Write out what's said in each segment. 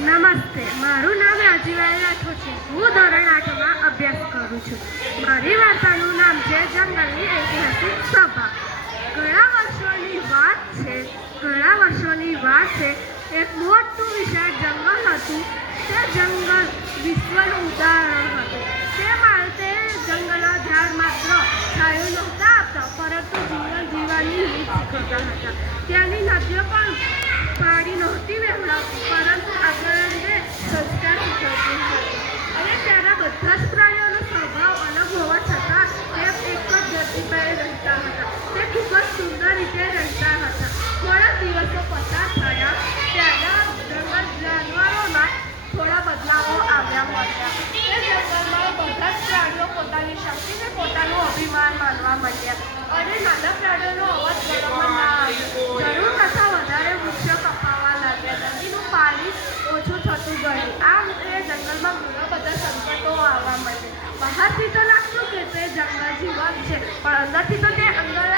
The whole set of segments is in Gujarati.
નમસ્તે, મારું નામ રાજીબાઈ રાઠોડ છે. હું ધોરણ 8માં અભ્યાસ કરું છું. મારી વાર્તાનું નામ છે જંગલની ઐતિહાસિક સભા. ઘણા વર્ષોની વાત છે. એક મોટું વિશાળ જંગલ હતું. તે જંગલ વિશ્વનું ઉદાહરણ હતું. તે જંગલના ઝાડ માત્ર છાયો નહોતા આપતા, પરંતુ જીવન જીવવાની રીત શીખવતા હતા. ત્યાંની નદીઓ પણ પાણી નહોતી વહેવડાવતી, પરંતુ આપણને સંસ્કાર શીખવતી હતી. અને ત્યાંના બધા જ પ્રાણીઓનો સ્વભાવ અલગ હોવા છતાં તે એક જ ધરતી પર રહેતા હતા. તે ખૂબ જ સુંદર રીતે રહેતા હતા. થોડા દિવસો પસાર થયા. ત્યાંના જંગલ જાનવરોમાં થોડા બદલાવો આવ્યા મળ્યા. તે જંગલમાં બધા જ પ્રાણીઓ પોતાની શક્તિને પોતાનું અભિમાન માનવા માંડ્યા. અને નાના પ્રાણીઓનો અવાજ ગળવામાં ના આવ્યો. જરૂર કરતાં વધારે વૃક્ષો કપાવા લાગ્યા. નદીનું પાણી ઓછું થતું ગયું. આમ એ જંગલમાં ઘણા બધા સંકટો આવવા માંડ્યા. બહારથી તો લાગતું કે તે જંગલ જીવંત છે, પણ અંદરથી તો તે અંદર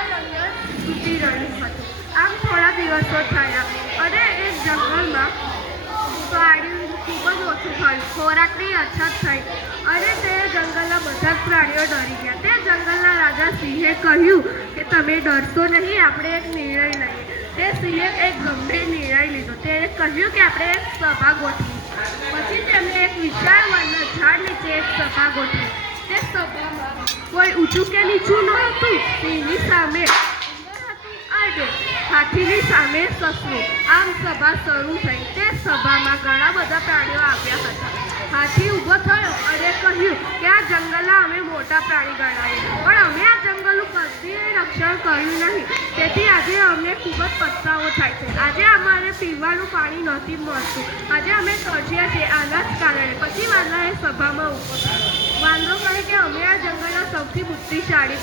તૂટી રહ્યું હતું. આમ થોડા દિવસો થયા અને એ જંગલમાં પાણી ખૂબ જ ઓછું થયું. ખોરાકની અછત થઈ અને તે જંગલના બધા જ પ્રાણીઓ ડરી ગયા. તે જંગલના રાજા સિંહે કહ્યું કે તમે ડરશો નહીં, આપણે એક નિર્ણય લઈએ. તે સિંહે એક ગંભીર નિર્ણય લીધો. તેણે કહ્યું કે આપણે એક સભા ગોઠવી. પછી તેમણે એક વિશાળ વનના ઝાડ નીચે એક સભા ગોઠવી. તે સભામાં કોઈ ઊંચું કે નીચું નહોતું. સિંહની સામે અને હાથીની સામે સસલું. આમ સભા શરૂ થઈ. તે સભામાં ઘણા બધા પ્રાણીઓ આવ્યા હતા. હાથી ઊભો થયો અને કહ્યું કે આ જંગલના અમે મોટા પ્રાણી ગણાવીએ, પણ અમે આ જંગલનું કદી રક્ષણ કર્યું નહીં. તેથી આજે અમને ખૂબ જ પસ્તાવો થાય છે. આજે અમારે પીવાનું પાણી નથી મળતું. આજે અમે તરસ્યા છીએ આના જ કારણે. પછી વાંદરાએ સભામાં ઊભો થયો. વાંદરો કહે કે અમે આ જંગલના સૌથી બુદ્ધિશાળી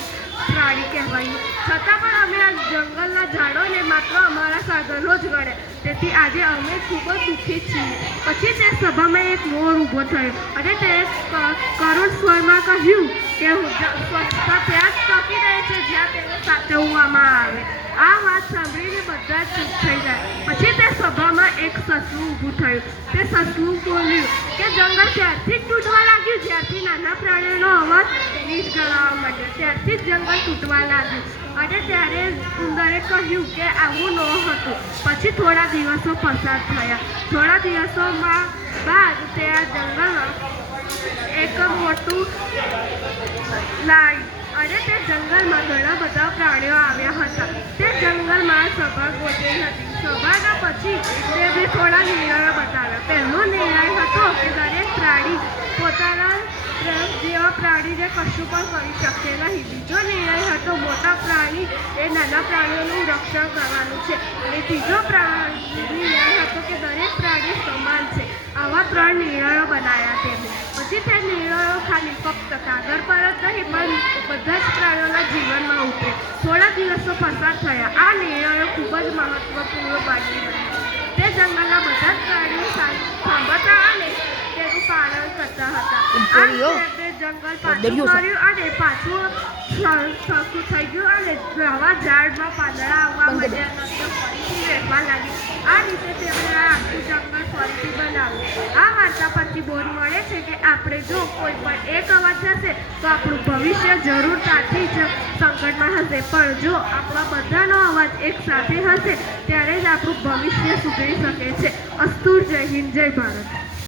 પ્રાણી કહેવાયું, છતાં પણ અમે આ જંગલના ઝાડોને માત્ર અમારા સાધનો જ ગણે. તેથી આજે અમે ખૂબ જ દુઃખી છીએ. પછી તે સભામાં એક મોર ઊભો થયો અને તેણે કરુણ સ્વરમાં કહ્યું કે સ્વચ્છતા ત્યાં જ ટકી રહે છે જ્યાં તેને સાચવવામાં આવે. આ વાત સાંભળીને બધા જ ચૂપ થઈ જાય. પછી તે સભામાં એક સસલું ઊભું થયું. તે સસલું બોલ્યું કે જંગલ ત્યારથી જ તૂટવા લાગ્યું જ્યારથી નાના પ્રાણીઓનો અવાજ નીચ ગણાવવા માંડ્યો. ત્યારથી જ જંગલ તૂટવા લાગ્યું. અને ત્યારે ઉંદરે કહ્યું કે આવું નહોતું. પછી થોડા દિવસો પસાર થયા. થોડા દિવસોમાં બાદ તે આ જંગલમાં એક મોટું લાગ્યું અને તે જંગલમાં ઘણા બધા પ્રાણીઓ આવ્યા હતા. તે જંગલમાં સભા ગોઠવી હતી. સભાના પછી તેમણે થોડા નિર્ણયો બતાવ્યા. પહેલો નિર્ણય હતો કે દરેક પ્રાણી પોતાના જેવા પ્રાણીને કશું પણ કરી શકશે નહીં. બીજો નિર્ણય હતો મોટા પ્રાણી એ નાના પ્રાણીઓનું રક્ષણ કરવાનું છે. અને ત્રીજો નિર્ણય હતો કે દરેક પ્રાણી સમાન છે. આવા 3 નિર્ણયો બનાવ્યા તેમણે. પછી તે નિર્ણયો ખાલી ફક્ત કાગળ પર જ નહીં પણ બધા જ પ્રાણીઓના જીવનમાં ઉતરે. થોડા દિવસો પસાર થયા. આ નિર્ણયો ખૂબ જ મહત્વપૂર્ણ બની રહ્યા. તે જંગલના બધા જ પ્રાણીઓ સાંભળતા અને તેનું પાલન કરતા હતા. જંગલ પાછું કર્યું અને પાછું સરખું થઈ ગયું અને નવા ઝાડમાં પાંદડા આવવા માંડ્યા. ફરીથી રહેવા લાગી. આ રીતે તેમણે આખું જંગલ ફરીથી બનાવ્યું. આ વાર્તા પરથી બોધ મળે છે કે આપણે જો કોઈ પણ એક અવાજ હશે તો આપણું ભવિષ્ય જરૂરતાથી જ સંકટમાં હશે, પણ જો આપણા બધાનો અવાજ એક સાથે હશે ત્યારે જ આપણું ભવિષ્ય સુધરી શકે છે. અસ્તુ. જય હિન્દ, જય ભારત.